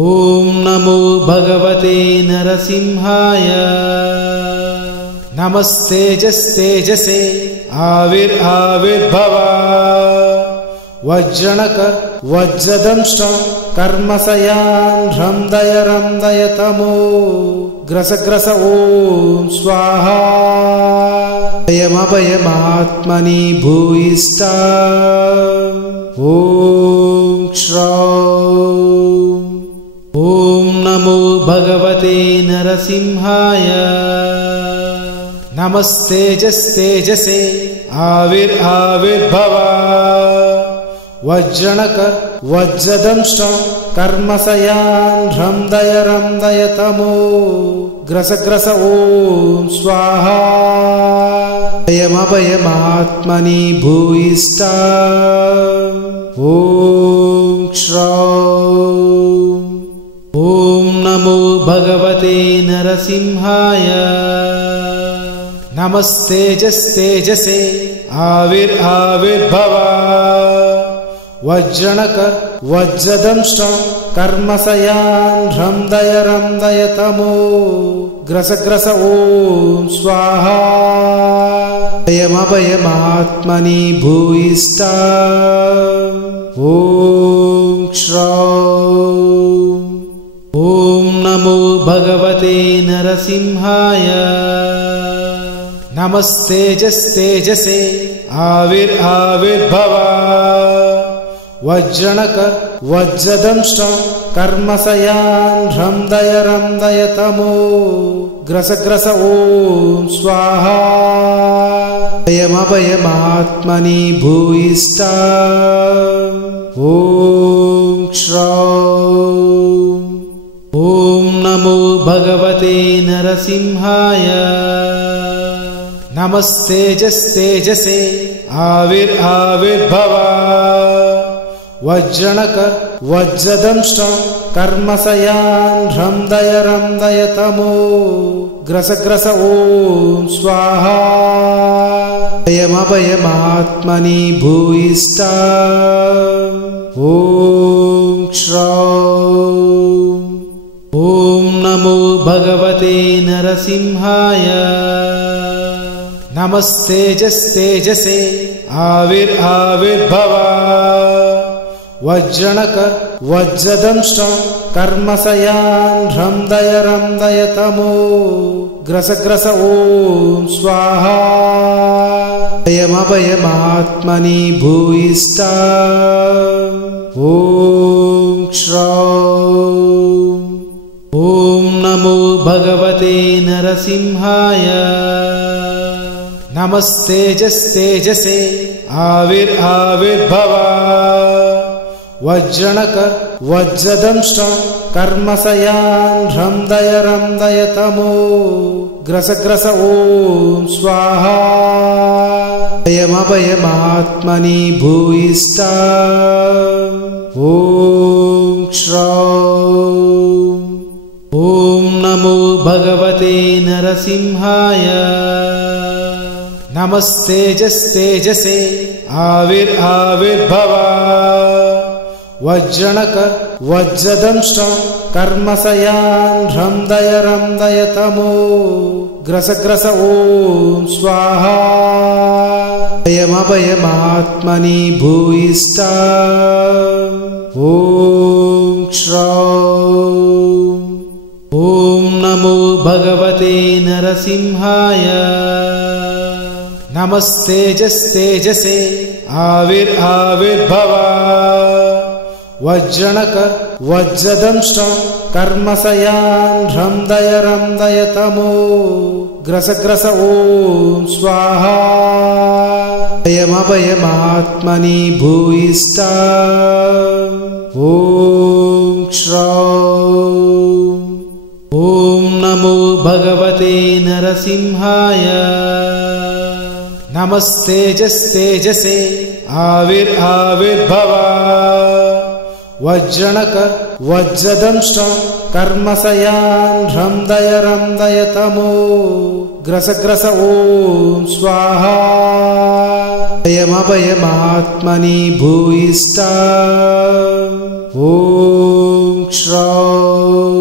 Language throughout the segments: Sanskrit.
ओम नमो भगवते नरसिंहाय। नमस्तेजस्तेजसे आविर्भाव। वज्रणक वज्रदंष्ट कर्मसयान् रंदय तमो ग्रस ओम स्वाहा। अयमभयमात्मनि भूयिष्ठा ओम श्रौं। ओम नमो भगवते नरसिंहाय। नमस्तेजस्तेजसे आविर्भाव। वज्रणक वज्रदंष्ट कर्मसयान् रंदय तमो ग्रस ओम स्वाहा। अयमभयमात्मनि भूयिष्ठा ओम श्रौं। ओम नमो भगवते नरसिंहाय। नमस्तेजस्तेजसे आविर्भाव। वज्रणक वज्रदंष्ट कर्मसयान् रंदय तमो ग्रस ओम स्वाहा। अयमभयमात्मनि भूयिष्ठा ओम श्रौं। ओम नमो भगवते नरसिंहाय। नमस्तेजस्तेजसे आविर्भाव। वज्रणक वज्रदंष्ट कर्मसयान् रंदय तमो ग्रस ओम स्वाहा। अयमभयमात्मनि भूयिष्ठा ओम श्रौं। ओम नमो भगवते नरसिंहाय। नमस्तेजस्तेजसे आविर्भाव। वज्रणक वज्रदंष्ट कर्मसयान् रंदय तमो ग्रस ओम स्वाहा। अयमभयमात्मनि भूयिष्ठा ओम श्रौं। ओम नमो भगवते नरसिंहाय। नमस्तेजस्तेजसे आविर्भाव। वज्रणक वज्रदंष्ट कर्मसयान् रंदय तमो ग्रस ओम स्वाहा। अयमभयमात्मनि भूयिष्ठा ओम श्रौं। ओम नमो भगवते नरसिंहाय। नमस्तेजस्तेजसे आविर्भाव। वज्रणक वज्रदंष्ट कर्मसयान् रंदय तमो ग्रस ओम स्वाहा। अयमभयमात्मनि भूयिष्ठा ओम श्रौं। ओम नमो भगवते नरसिंहाय। नमस्तेजस्तेजसे आविर्भाव। वज्रणक वज्रदंष्ट कर्मसयान् रंदय तमो ग्रस ओम स्वाहा। अयमभयमात्मनि भूयिष्ठा ओम श्रौं। ओम नमो भगवते नरसिंहाय। नमस्तेजस्तेजसे आविर्भाव। वज्रणक वज्रदंष्ट कर्मसयान् रंदय तमो ग्रस ओम स्वाहा। अयमभयमात्मनि भूयिष्ठा ओम श्रौं। ओम नमो भगवते नरसिंहाय। नमस्तेजस्तेजसे आविर्भाव। वज्रणक वज्रदंष्ट कर्मसयान् रंदय तमो ग्रस ओम स्वाहा। अयमभयमात्मनि भूयिष्ठा ओम श्रौं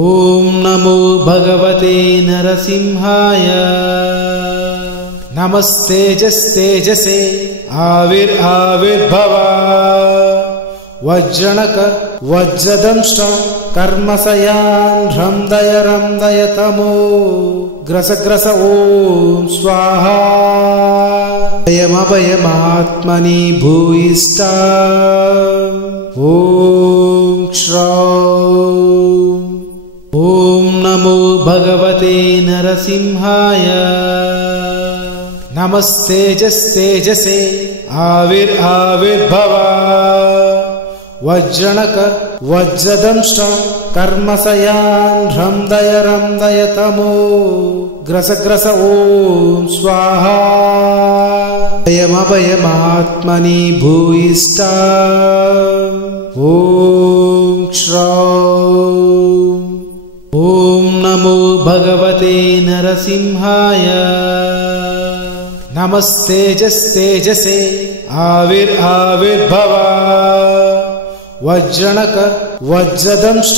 ॐ नमो भगवते नरसिंहाय नमस्तेजस्तेजसे आविर्भाव वज्रणक वज्रदंष्ट कर्मसयान् रंदय तमो ग्रस ॐ स्वाहा अयमभयमात्मनि भूयिष्ठा ॐ श्रौं ॐ नमो भगवते नरसिंहाय नमस्तेजस्तेजसे आविर्भाव वज्रणक वज्रदंष्ट कर्मसयान् रंदय तमो ग्रस ॐ स्वाहा अयमभयमात्मनि भूयिष्ठा ॐ श्रौं ॐ नमो भगवते नरसिंहाय नमस्तेजस्तेजसे आविर्भाव वज्रणक वज्रदंष्ट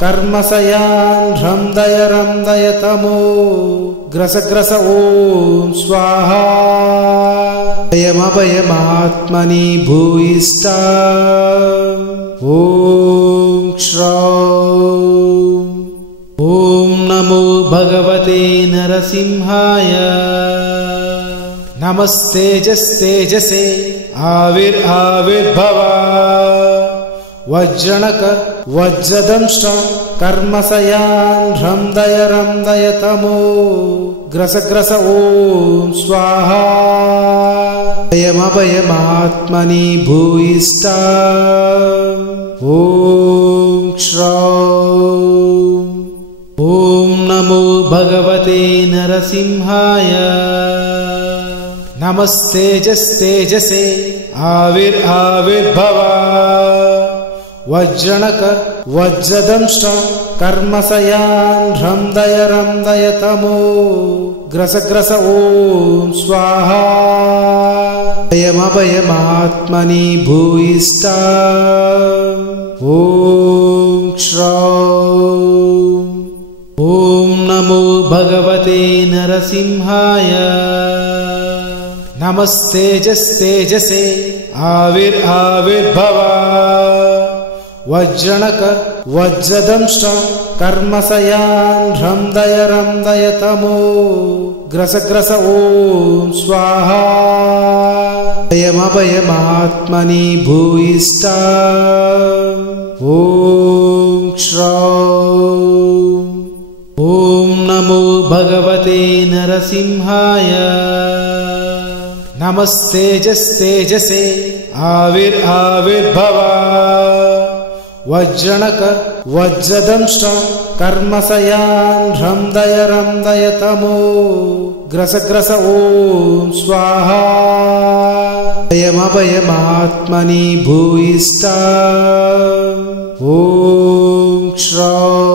कर्मसयान् रंदय तमो ग्रस ॐ स्वाहा अयमभयमात्मनि भूयिष्ठा ॐ श्रौं ॐ नमो भगवते नरसिंहाय नमस्तेजस्तेजसे आविर्भाव वज्रणक वज्रदंष्ट कर्मसयान् रंदय तमो ग्रस ॐ स्वाहा अयमभयमात्मनि भूयिष्ठा ॐ श्रौं ॐ नमो भगवते नरसिंहाय नमस्तेजस्तेजसे आविर्भाव वज्रणक वज्रदंष्ट कर्मसयान् रंदय तमो ग्रस ॐ स्वाहा अयमभयमात्मनि भूयिष्ठा ॐ श्रौं ॐ नमो भगवते नरसिंहाय नमस्तेजस्तेजसे आविर्भाव वज्रणक वज्रदंष्ट कर्मसयान् रंदय तमो ग्रस ॐ स्वाहा अयमभयमात्मनि भूयिष्ठा ॐ श्रौं ॐ नमो भगवते नरसिंहाय नमस्तेजस्तेजसे आविर्भाव वज्रणक वज्रदंष्ट कर्मसयान् रंदय तमो ग्रस ॐ स्वाहा अयमभयमात्मनि भूयिष्ठा ॐ श्रौं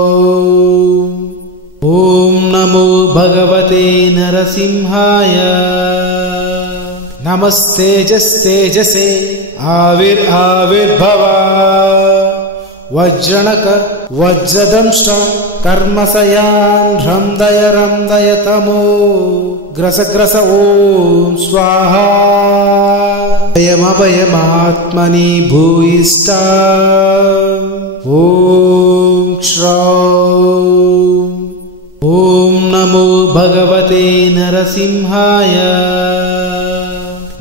ॐ नमो भगवते नरसिंहाय नमस्तेजस्तेजसे आविर्भाव वज्रणक वज्रदंष्ट कर्मसयान् रंदय तमो ग्रस ॐ स्वाहा अयमभयमात्मनि भूयिष्ठा ॐ श्रौं ॐ नमो भगवते नरसिंहाय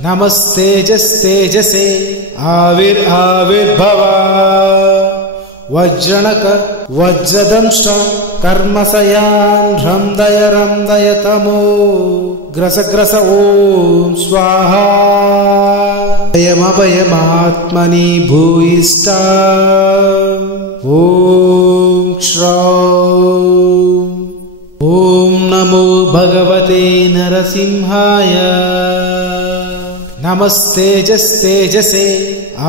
नमस्तेजस्तेजसे आविर्भाव वज्रणक वज्रदंष्ट कर्मसयान् रंदय तमो ग्रस ॐ स्वाहा अयमभयमात्मनि भूयिष्ठा ॐ श्रौं ॐ नमो भगवते नरसिंहाय नमस्तेजस्तेजसे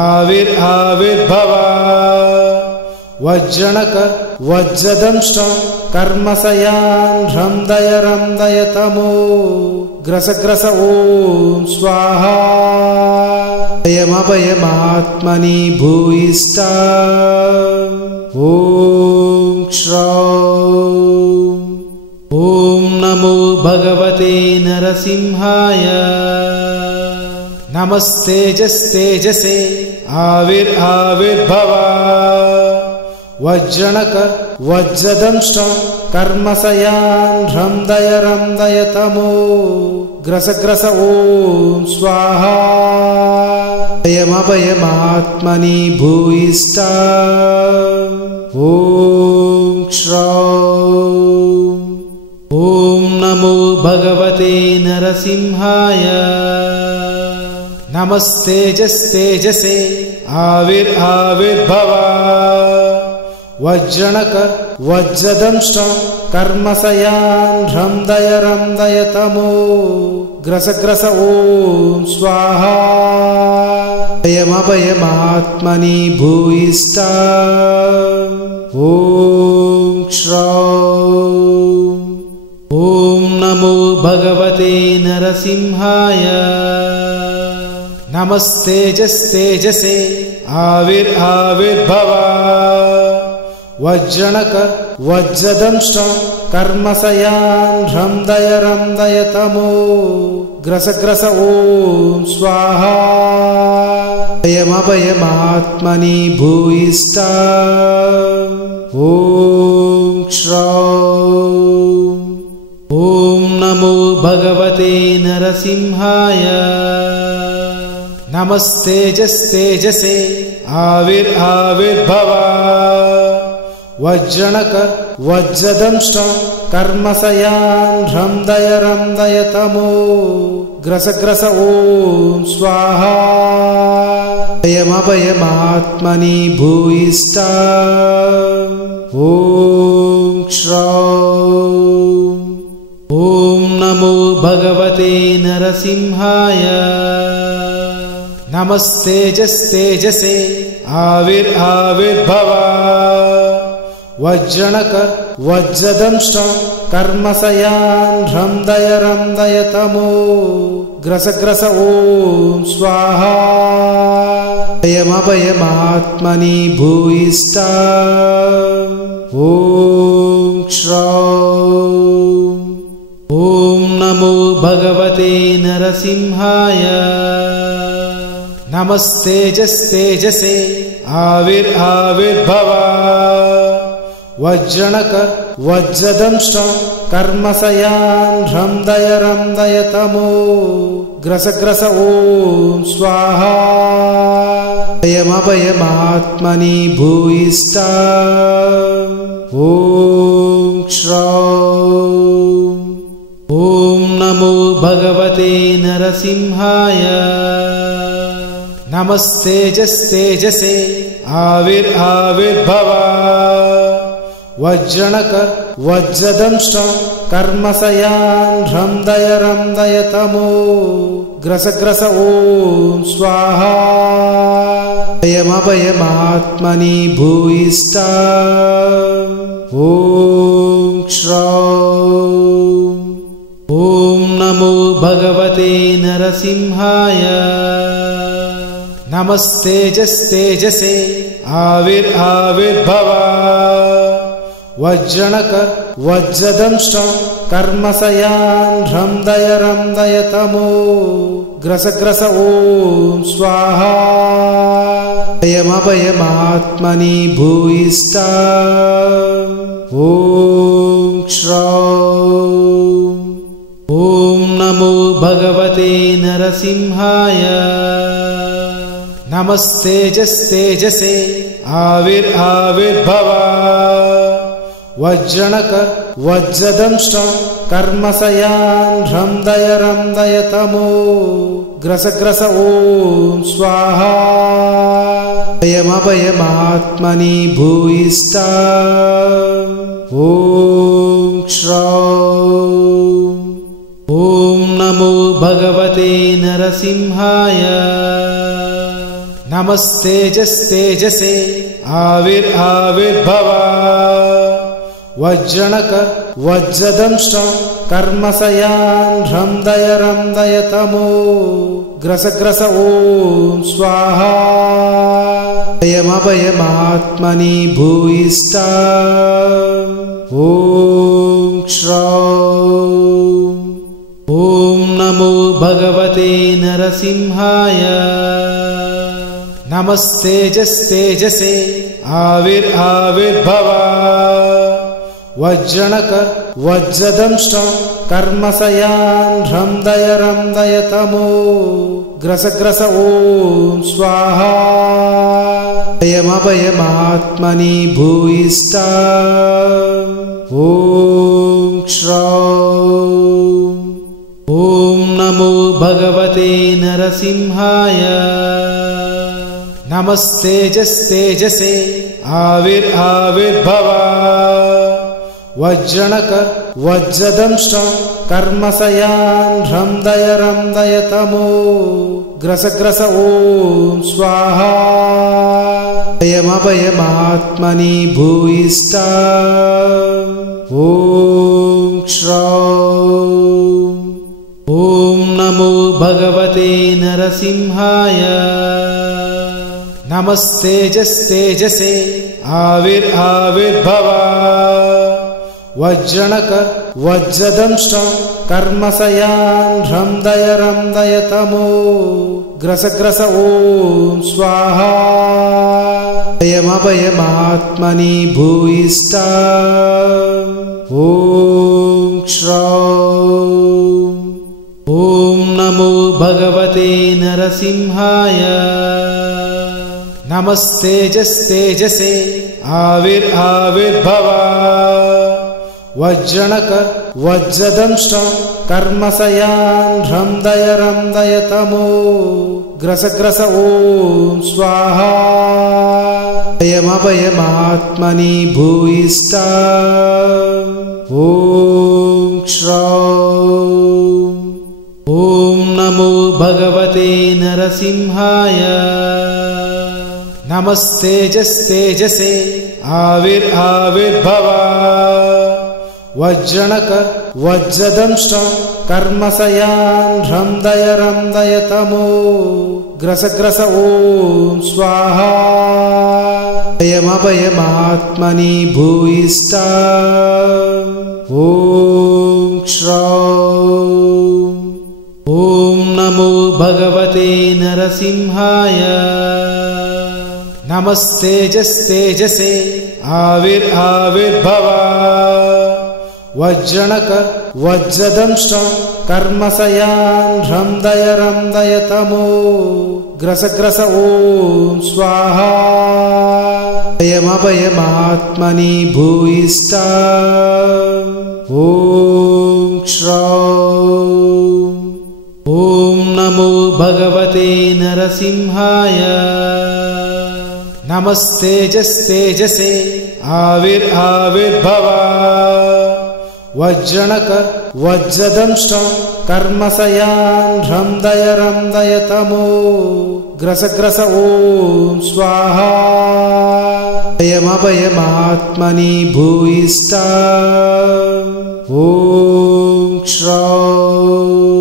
आविर्भाव वज्रणक वज्रदंष्ट कर्मसयान् रंदय तमो ग्रस ॐ स्वाहा अयमभयमात्मनि भूयिष्ठा ॐ श्रौं ॐ नमो भगवते नरसिंहाय नमस्तेजस्तेजसे आविर्भाव वज्रणक वज्रदंष्ट कर्मसयान् रंदय तमो ग्रस ॐ स्वाहा अयमभयमात्मनि भूयिष्ठा ॐ श्रौं ॐ नमो भगवते नरसिंहाय नमस्तेजस्तेजसे आविर्भाव वज्रणक वज्रदंष्ट कर्मसयान् रंदय तमो ग्रस ॐ स्वाहा अयमभयमात्मनि भूयिष्ठा ॐ श्रौं ॐ नमो भगवते नरसिंहाय नमस्तेजस्तेजसे आविर्भाव वज्रणक वज्रदंष्ट कर्मसयान् रंदय तमो ग्रस ॐ स्वाहा अयमभयमात्मनि भूयिष्ठा ॐ श्रौं ॐ नमो भगवते नरसिंहाय नमस्तेजस्तेजसे आविर्भाव वज्रणक वज्रदंष्ट कर्मसयान् रंदय तमो ग्रस ॐ स्वाहा अयमभयमात्मनि भूयिष्ठा ॐ श्रौं ॐ नमो भगवते नरसिंहाय नमस्तेजस्तेजसे आविर्भाव वज्रणक वज्रदंष्ट कर्मसयान् रंदय तमो ग्रस ॐ स्वाहा अयमभयमात्मनि भूयिष्ठा ॐ श्रौं ॐ नमो भगवते नरसिंहाय नमस्तेजस्तेजसे आविर्भाव वज्रणक वज्रदंष्ट कर्मसयान् रंदय तमो ग्रस ॐ स्वाहा अयमभयमात्मनि भूयिष्ठा ॐ श्रौं ॐ नमो भगवते नरसिंहाय नमस्तेजस्तेजसे आविर्भाव वज्रणक वज्रदंष्ट कर्मसयान् रंदय तमो ग्रस ॐ स्वाहा अयमभयमात्मनि भूयिष्ठा ॐ श्रौं ॐ नमो भगवते नरसिंहाय नमस्तेजस्तेजसे आविर्भाव वज्रणक वज्रदंष्ट कर्मसयान् रंदय तमो ग्रस ॐ स्वाहा अयमभयमात्मनि भूयिष्ठा ॐ श्रौं ॐ नमो भगवते नरसिंहाय नमस्तेजस्तेजसे आविर्भाव वज्रणक वज्रदंष्ट कर्मसयान् रंदय तमो ग्रस ॐ स्वाहा अयमभयमात्मनि भूयिष्ठा ॐ श्रौं ॐ नमो भगवते नरसिंहाय नमस्तेजस्तेजसे आविर्भाव वज्रणक वज्रदंष्ट कर्मसयान् रंदय तमो ग्रस ग्रस ॐ स्वाहा अभयमभयमात्मनि भूयिष्ठा ॐ श्रौं ॐ नमो भगवते नरसिंहाय नमस्तेजस्तेजसे आविर्भव वज्रणक वज्रदंष्ट कर्मसयान् रंदय तमो ग्रस ग्रस ॐ स्वाहा अभयमभयमात्मनि भूयिष्ठा ॐ श्रौं ॐ नमो भगवते नरसिंहाय नमस्तेजस्तेजसे आविर्भव वज्रणक वज्रदंष्ट कर्मसयान् रंदय तमो ग्रस ग्रस ॐ स्वाहा अभयमभयमात्मनि भूयिष्ठा ॐ श्रौं ॐ नमो भगवते नरसिंहाय नमस्तेजस्तेजसे आविर्भव वज्रणक वज्रदंष्ट कर्मसयान् रंदय तमो ग्रस ग्रस ॐ स्वाहा अभयमभयमात्मनि भूयिष्ठा ॐ श्रौं ॐ नमो भगवते नरसिंहाय नमस्तेजस्तेजसे आविर्भव वज्रणक वज्रदंष्ट कर्मसयान् रंदय तमो ग्रस ग्रस ॐ स्वाहा अभयमभयमात्मनि भूयिष्ठा ॐ श्रौं ॐ नमो भगवते नरसिंहाय नमस्तेजस्तेजसे आविर्भव वज्रणक वज्रदंष्ट कर्मसयान् रंदय तमो ग्रस ग्रस ॐ स्वाहा अभयमभयमात्मनि भूयिष्ठा ॐ श्रौं ॐ नमो भगवते नरसिंहाय नमस्तेजस्तेजसे आविर्भव वज्रणक वज्रदंष्ट कर्मसयान् रंदय तमो ग्रस ग्रस ॐ स्वाहा अभयमभयमात्मनि भूयिष्ठा ॐ श्रौं ॐ नमो भगवते नरसिंहाय नमस्तेजस्तेजसे आविर्भव वज्रणक वज्रदंष्ट कर्मसयान् रंदय तमो ग्रस ग्रस ॐ स्वाहा अभयमभयमात्मनि भूयिष्ठा ॐ श्रौं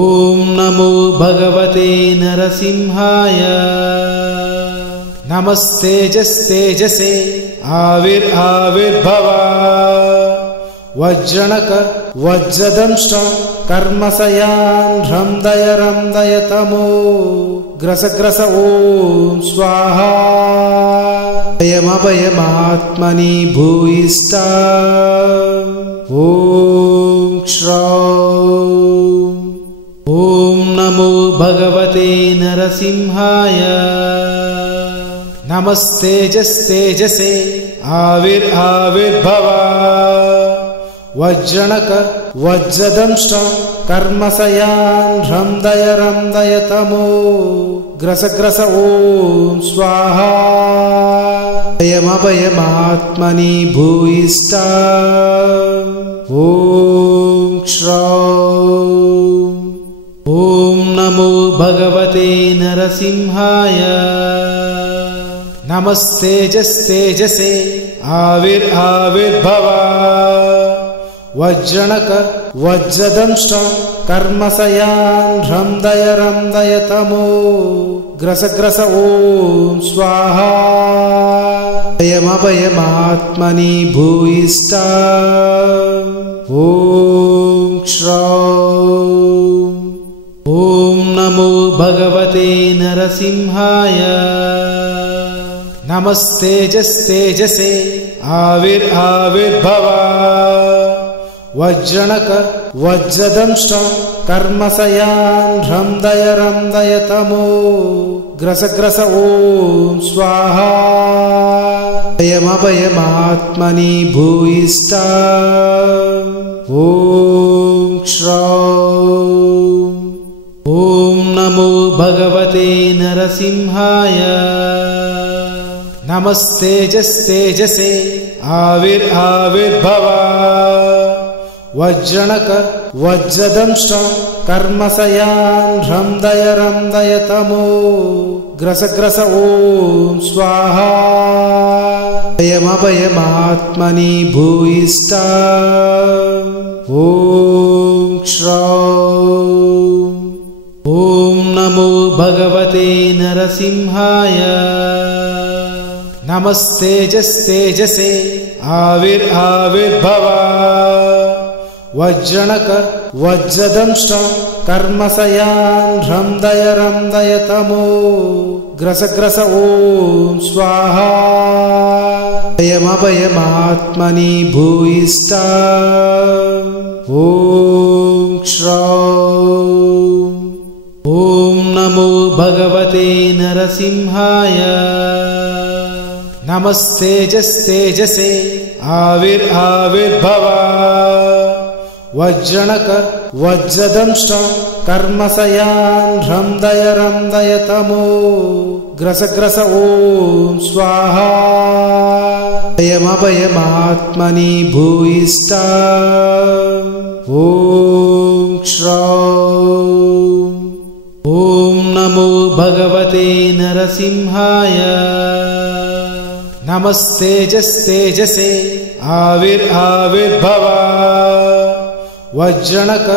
ॐ नमो भगवते नरसिंहाय नमस्तेजस्तेजसे आविर्भव वज्रणक वज्रदंष्ट कर्मसयान् रंदय तमो ग्रस ग्रस ॐ स्वाहा अभयमभयमात्मनि भूयिष्ठा ॐ श्रौं ॐ नमो भगवते नरसिंहाय नमस्तेजस्तेजसे आविर्भव वज्रणक वज्रदंष्ट कर्मसयान् रंदय तमो ग्रस ग्रस ॐ स्वाहा अभयमभयमात्मनि भूयिष्ठा ॐ श्रौं ॐ नमो भगवते नरसिंहाय नमस्तेजस्तेजसे आविर्भव वज्रणक वज्रदंष्ट कर्मसयान् रंदय रंदय तमो ग्रस ग्रस ॐ स्वाहा अभयमभयमात्मनि भूयिष्ठा ॐ श्रौं ॐ नमो भगवते नरसिंहाय नमस्तेजस्तेजसे आविर्भाव वज्रणक वज्रदंष्ट कर्मसयान् रंदय रंदय तमो ग्रस ग्रस ॐ स्वाहा अभयमभयमात्मनि भूयिष्ठा ॐ श्रौं ॐ नमो भगवते नरसिंहाय नमस्तेजस्तेजसे आविर्भाव वज्रणक वज्रदंष्ट कर्मसयान् रंदय रंदय तमो ग्रस ग्रस ॐ स्वाहा अभयमभयमात्मनि भूयिष्ठा ॐ श्रौं ॐ नमो भगवते नरसिंहाय नमस्तेजस्तेजसे आविर्भाव वज्रणक वज्रदंष्ट कर्मसयान् रंदय रंदय तमो ग्रस ग्रस ॐ स्वाहा अभयमभयमात्मनि भूयिष्ठा ॐ श्रौं ॐ नमो भगवते नरसिंहाय नमस्तेजस्तेजसे आविर्भाव वज्रणक वज्रदंष्ट कर्मसयान् रंदय रंदय तमो ग्रस ग्रस ॐ स्वाहा अभयमभयमात्मनि भूयिष्ठा ॐ श्रौं ॐ नमो भगवते नरसिंहाय नमस्तेजस्तेजसे आविर्भाव वज्रणक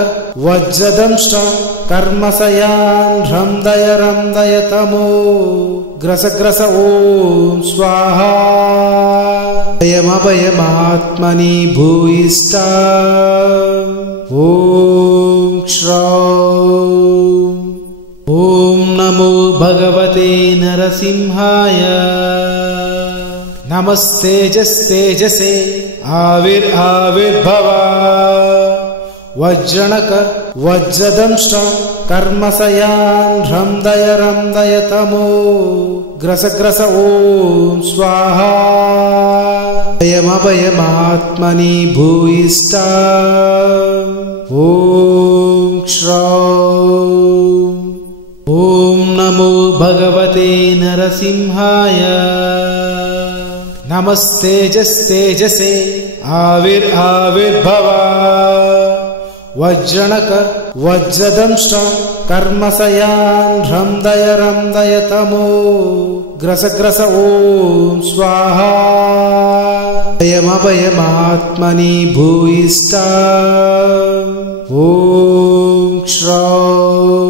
वज्रदंष्ट कर्मसयान् रंदय रंदय तमो ग्रस ग्रस ॐ स्वाहा अभयमभयमात्मनि भूयिष्ठा ॐ श्रौं ॐ नमो भगवते नरसिंहाय नमस्तेजस्तेजसे आविर्भाव वज्रणक वज्रदंष्ट कर्मसयान् रंदय रंदय तमो ग्रस ग्रस ॐ स्वाहा अभयमभयमात्मनि भूयिष्ठा ॐ श्रौं ॐ नमो भगवते नरसिंहाय नमस्तेजस्तेजसे आविर्भाव वज्रणक वज्रदंष्ट कर्मसयान् रंदय रंदय तमो ग्रस ग्रस ॐ स्वाहा अभयमभयमात्मनि भूयिष्ठा ॐ श्रौं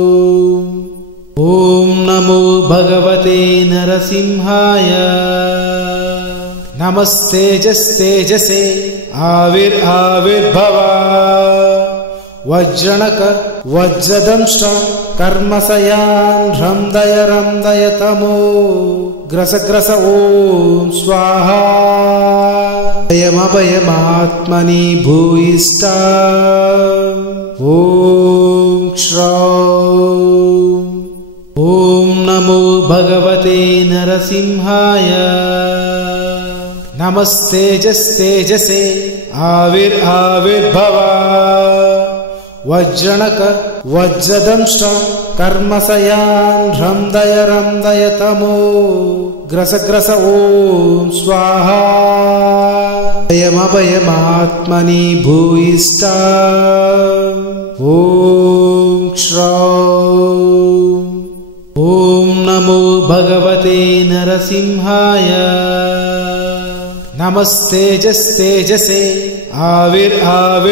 ॐ नमो भगवते नरसिंहाय नमस्तेजस्तेजसे आविर्भाव वज्रणक वज्रदंष्ट कर्मसयान् रंदय रंदय तमो ग्रस ग्रस ॐ स्वाहा अभयमभयमात्मनि भूयिष्ठा ॐ श्रौं ॐ नमो भगवते नरसिंहाय नमस्तेजस्तेजसे आविर्भाव वज्रणक वज्रदंष्ट कर्मसयान् रंदय रंदय तमो ग्रस ग्रस ॐ स्वाहा अभयमभयमात्मनि भूयिष्ठा ॐ श्रौं ॐ नमो भगवते नरसिंहाय नमस्तेजस्तेजसे आविर्भाव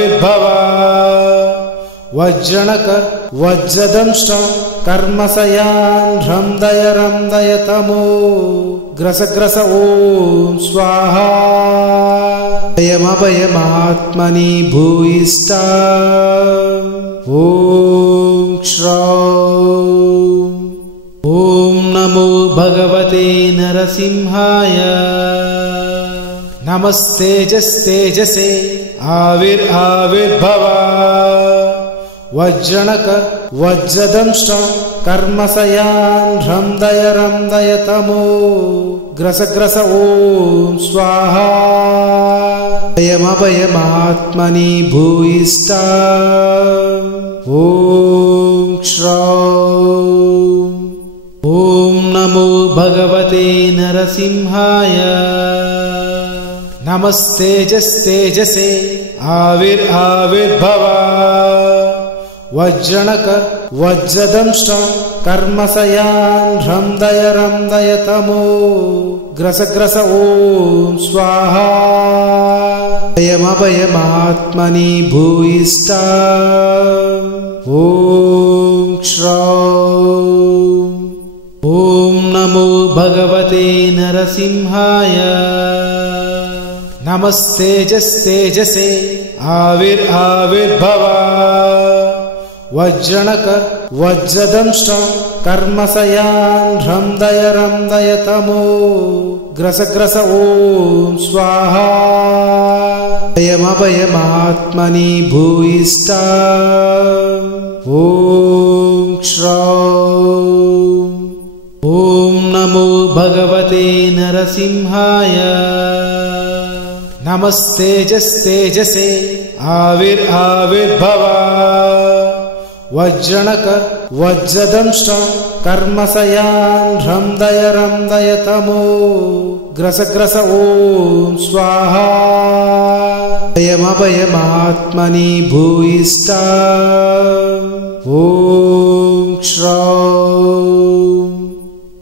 वज्रणक वज्रदंष्ट कर्मसयान् रंदय रंदय तमो ग्रस ग्रस ॐ स्वाहा अभयमभयमात्मनि भूयिष्ठा ॐ श्रौं ॐ नमो भगवते नरसिंहाय नमस्तेजस्तेजसे आविर्भाव वज्रणक वज्रदंष्ट कर्मसयान् रंदय रंदय तमो ग्रस ग्रस ॐ स्वाहा अभयमभयमात्मनि भूयिष्ठा ॐ श्रौं ॐ नमो भगवते नरसिंहाय नमस्तेजस्तेजसे आविर्भाव वज्रणक वज्रदंष्ट कर्मसयान् रंदय रंदय तमो ग्रस ग्रस ॐ स्वाहा अभयमभयमात्मनि भूयिष्ठा ॐ श्रौं ॐ नमो भगवते नरसिंहाय नमस्तेजस्तेजसे आविर्भाव वज्रणक वज्रदंष्ट कर्मसयान् रंदय रंदय तमो ग्रस ग्रस ॐ स्वाहा अभयमभयमात्मनि भूयिष्ठा ॐ श्रौं ॐ नमो भगवते नरसिंहाय नमस्तेजस्तेजसे आविर्भाव वज्रणक वज्रदंष्ट कर्मसयान् रंदय रंदय तमो ग्रस ग्रस ॐ स्वाहा अभयमभयमात्मनि भूयिष्ठा ॐ